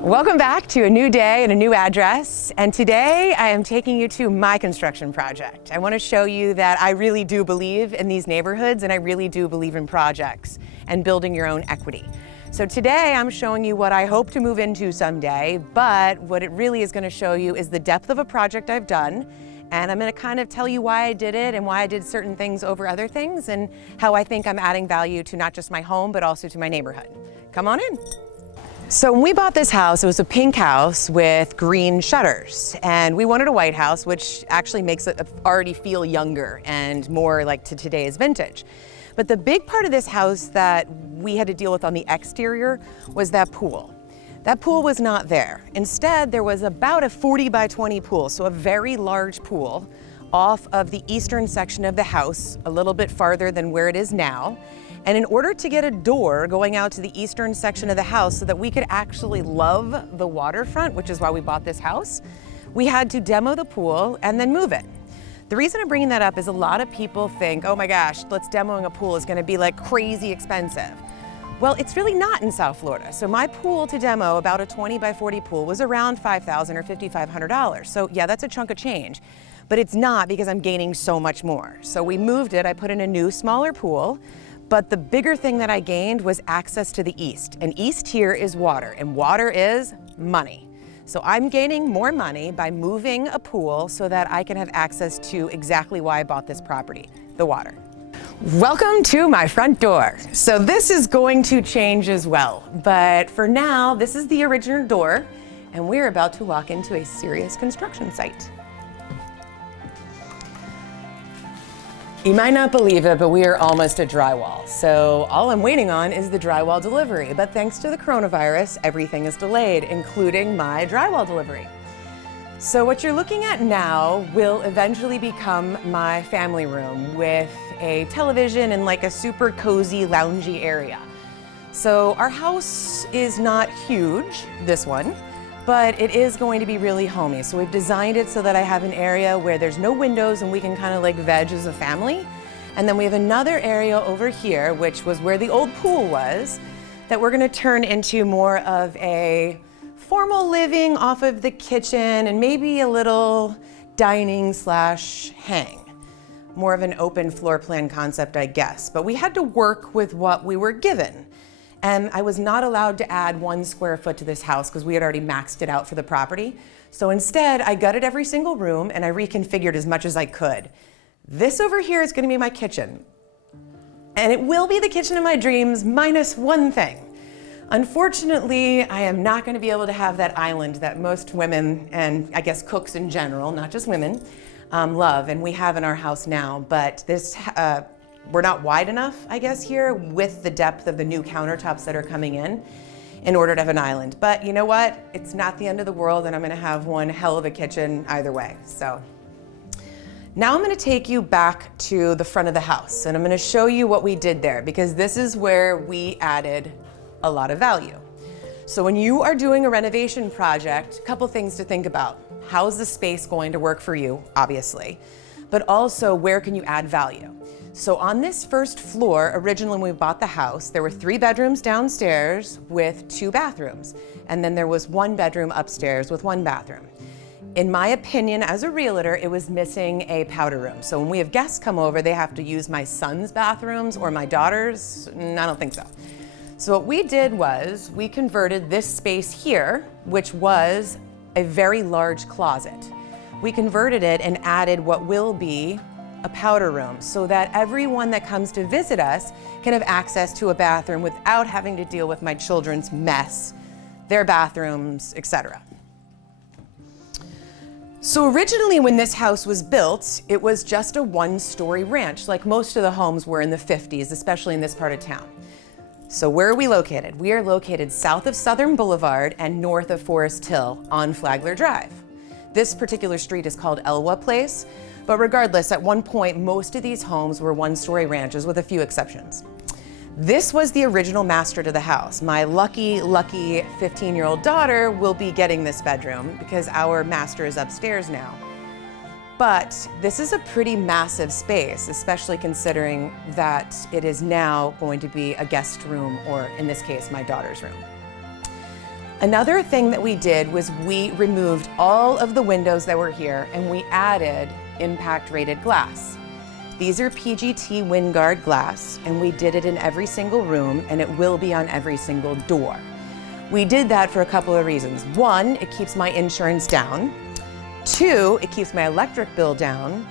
Welcome back to a new day and a new address. And today I am taking you to my construction project. I want to show you that I really do believe in these neighborhoods, and I really do believe in projects and building your own equity. So today I'm showing you what I hope to move into someday, but what it really is going to show you is the depth of a project I've done. And I'm going to kind of tell you why I did it and why I did certain things over other things, and how I think I'm adding value to not just my home, but also to my neighborhood. Come on in. So when we bought this house, it was a pink house with green shutters, and we wanted a white house, which actually makes it already feel younger and more like to today's vintage. But the big part of this house that we had to deal with on the exterior was that pool. That pool was not there. Instead, there was about a 40 by 20 pool, so a very large pool off of the eastern section of the house, a little bit farther than where it is now. And in order to get a door going out to the eastern section of the house so that we could actually love the waterfront, which is why we bought this house, we had to demo the pool and then move it. The reason I'm bringing that up is a lot of people think, oh my gosh, demoing a pool is gonna be like crazy expensive. Well, it's really not in South Florida. So my pool to demo, about a 20 by 40 pool, was around $5,000 or $5,500. So yeah, that's a chunk of change, but it's not because I'm gaining so much more. So we moved it, I put in a new, smaller pool, but the bigger thing that I gained was access to the east. And east here is water, and water is money. So I'm gaining more money by moving a pool so that I can have access to exactly why I bought this property, the water. Welcome to my front door. So this is going to change as well, but for now, this is the original door, and we're about to walk into a serious construction site. You might not believe it, but we are almost at drywall. So all I'm waiting on is the drywall delivery, but thanks to the coronavirus, everything is delayed, including my drywall delivery. So what you're looking at now will eventually become my family room with a television and like a super cozy, loungy area. So our house is not huge, this one, but it is going to be really homey. So we've designed it so that I have an area where there's no windows and we can kind of like veg as a family. And then we have another area over here, which was where the old pool was, that we're gonna turn into more of a formal living off of the kitchen and maybe a little dining slash hang. More of an open floor plan concept, I guess. But we had to work with what we were given. And I was not allowed to add 1 square foot to this house because we had already maxed it out for the property. So instead, I gutted every single room and I reconfigured as much as I could. This over here is gonna be my kitchen. And it will be the kitchen of my dreams minus one thing. Unfortunately, I am not gonna be able to have that island that most women, and I guess cooks in general, not just women, love, and we have in our house now. But this, we're not wide enough, I guess, here with the depth of the new countertops that are coming in order to have an island. But you know what? It's not the end of the world, and I'm gonna have one hell of a kitchen either way. So now I'm gonna take you back to the front of the house, and I'm gonna show you what we did there, because this is where we added a lot of value. So when you are doing a renovation project, a couple things to think about. How's the space going to work for you, obviously, but also where can you add value? So on this first floor, originally when we bought the house, there were 3 bedrooms downstairs with 2 bathrooms. And then there was 1 bedroom upstairs with 1 bathroom. In my opinion, as a realtor, it was missing a powder room. So when we have guests come over, they have to use my son's bathrooms or my daughter's. I don't think so. So what we did was we converted this space here, which was a very large closet. We converted it and added what will be a powder room so that everyone that comes to visit us can have access to a bathroom without having to deal with my children's mess, their bathrooms, etc. So originally when this house was built, it was just a 1-story ranch, like most of the homes were in the 50s, especially in this part of town. So where are we located? We are located south of Southern Boulevard and north of Forest Hill on Flagler Drive. This particular street is called Elwa Place, but regardless, at one point, most of these homes were 1-story ranches with a few exceptions. This was the original master to the house. My lucky 15-year-old daughter will be getting this bedroom because our master is upstairs now. But this is a pretty massive space, especially considering that it is now going to be a guest room, or in this case, my daughter's room. Another thing that we did was we removed all of the windows that were here and we added impact rated glass. These are PGT WindGuard glass, and we did it in every single room, and it will be on every single door. We did that for a couple of reasons. One, it keeps my insurance down. 2, it keeps my electric bill down.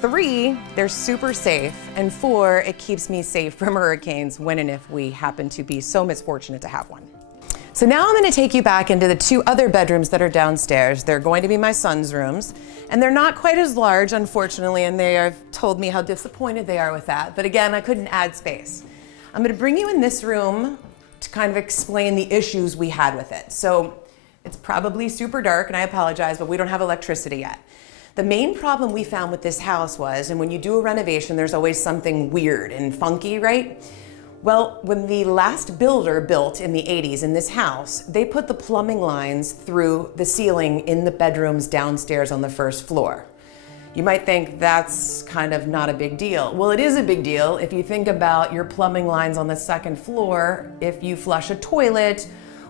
3, they're super safe. And 4, it keeps me safe from hurricanes when and if we happen to be so misfortunate to have one. So now I'm going to take you back into the 2 other bedrooms that are downstairs. They're going to be my son's rooms, and they're not quite as large, unfortunately, and they have told me how disappointed they are with that. But again, I couldn't add space. I'm going to bring you in this room to kind of explain the issues we had with it. So it's probably super dark, and I apologize, but we don't have electricity yet. The main problem we found with this house was, and when you do a renovation, there's always something weird and funky, right? Well, when the last builder built in the 80s in this house, they put the plumbing lines through the ceiling in the bedrooms downstairs on the first floor. You might think that's kind of not a big deal. Well, it is a big deal if you think about your plumbing lines on the second floor. If you flush a toilet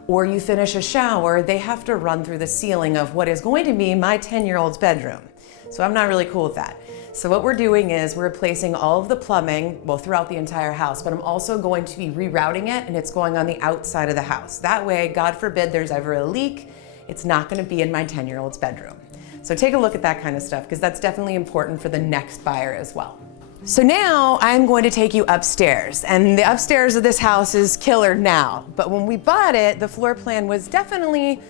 or you finish a shower, they have to run through the ceiling of what is going to be my 10-year-old's bedroom. So I'm not really cool with that. So what we're doing is we're replacing all of the plumbing, well, throughout the entire house, but I'm also going to be rerouting it, and it's going on the outside of the house. That way, God forbid there's ever a leak, it's not gonna be in my 10-year-old's bedroom. So take a look at that kind of stuff, because that's definitely important for the next buyer as well. So now I'm going to take you upstairs, and the upstairs of this house is killer now. But when we bought it, the floor plan was definitely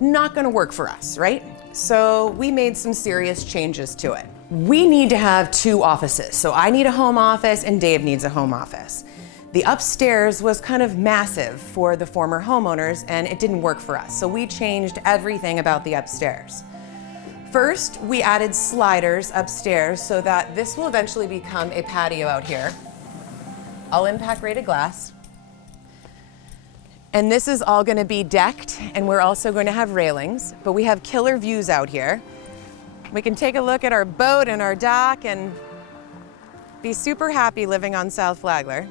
not gonna work for us, right? So we made some serious changes to it. We need to have 2 offices. So I need a home office and Dave needs a home office. The upstairs was kind of massive for the former homeowners, and it didn't work for us. So we changed everything about the upstairs. First, we added sliders upstairs so that this will eventually become a patio out here. All impact rated glass. And this is all going to be decked, and we're also going to have railings, but we have killer views out here. We can take a look at our boat and our dock and be super happy living on South Flagler.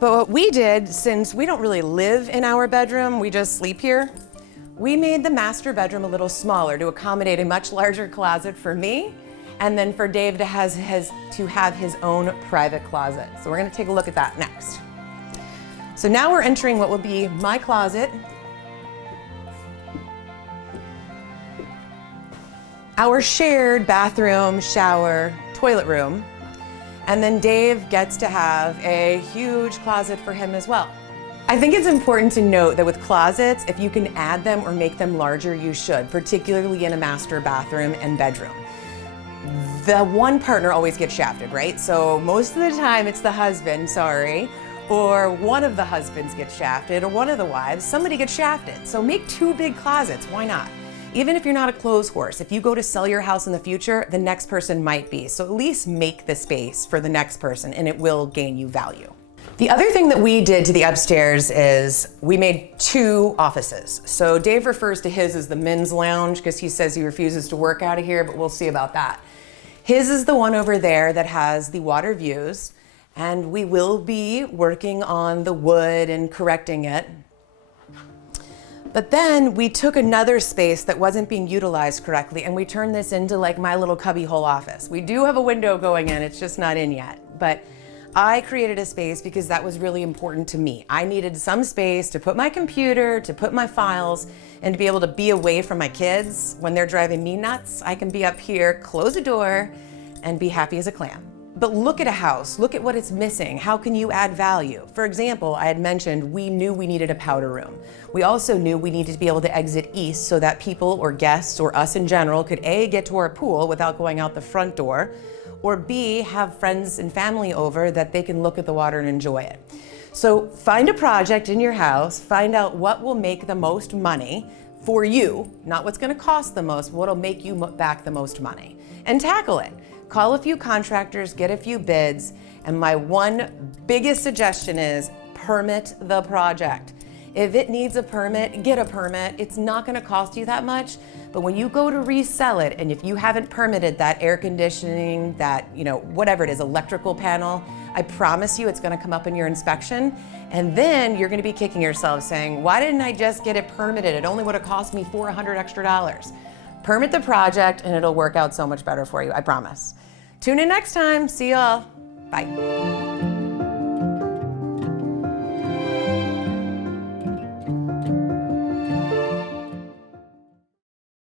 But what we did, since we don't really live in our bedroom, we just sleep here, we made the master bedroom a little smaller to accommodate a much larger closet for me, and then for Dave to have his own private closet. So we're gonna take a look at that next. So now we're entering what will be my closet, our shared bathroom, shower, toilet room, and then Dave gets to have a huge closet for him as well. I think it's important to note that with closets, if you can add them or make them larger, you should, particularly in a master bathroom and bedroom. The one partner always gets shafted, right? So most of the time it's the husband, or one of the husbands gets shafted, or one of the wives, somebody gets shafted. So make 2 big closets, why not? Even if you're not a clothes horse, if you go to sell your house in the future, the next person might be. So at least make the space for the next person, and it will gain you value. The other thing that we did to the upstairs is we made 2 offices. So Dave refers to his as the men's lounge because he says he refuses to work out of here, but we'll see about that. His is the one over there that has the water views, and we will be working on the wood and correcting it. But then we took another space that wasn't being utilized correctly, and we turned this into like my little cubbyhole office. We do have a window going in, it's just not in yet. But I created a space because that was really important to me. I needed some space to put my computer, to put my files, and to be able to be away from my kids. When they're driving me nuts, I can be up here, close the door, and be happy as a clam. But look at a house, look at what it's missing. How can you add value? For example, I had mentioned we knew we needed a powder room. We also knew we needed to be able to exit east so that people or guests or us in general could A, get to our pool without going out the front door, or B, have friends and family over that they can look at the water and enjoy it. So find a project in your house, find out what will make the most money for you, not what's gonna cost the most, what'll make you back the most money, and tackle it. Call a few contractors, get a few bids, and my one biggest suggestion is permit the project. If it needs a permit, get a permit. It's not gonna cost you that much, but when you go to resell it, and if you haven't permitted that air conditioning, that, whatever it is, electrical panel, I promise you it's gonna come up in your inspection, and then you're gonna be kicking yourself saying, why didn't I just get it permitted? It only would've cost me $400 extra. Permit the project and it'll work out so much better for you, I promise. Tune in next time, see y'all, bye.